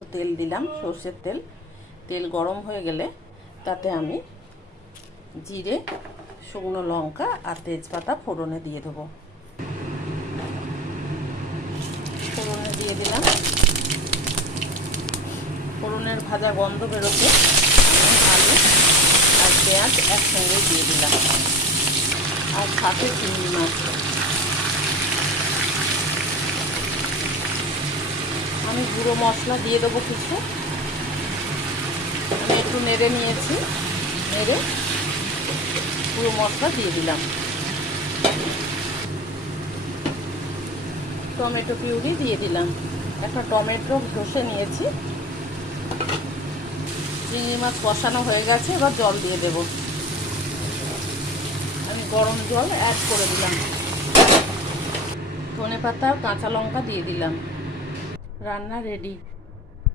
তেল দিলাম, সর্ষের তেল। তেল গরম হয়ে গেলে তাতে আমি জিরে, শুকনো লঙ্কা আর তেজপাতা ফোড়নে দিয়ে দেবো। ফোড়নে দিয়ে দিলাম। ফোড়নের ভাজা গন্ধ বেরোতে আমি আলু আর পেঁয়াজ একসঙ্গে দিয়ে দিলাম, আর সাথে চিংড়ি মাছ। আমি গুঁড়ো মশলা দিয়ে দেবো কিছু। আমি একটু নেড়ে নিয়েছি, নেড়ে গুঁড়ো মশলা দিয়ে দিলাম। টমেটো পিউরি দিয়ে দিলাম। একটা টমেটো ঘষে নিয়েছি। চিংড়ি মাছ কষানো হয়ে গেছে, এবার জল দিয়ে দেব। আমি গরম জল অ্যাড করে দিলাম। ধনেপাতা আর কাঁচা লঙ্কা দিয়ে দিলাম। রান্না রেডি।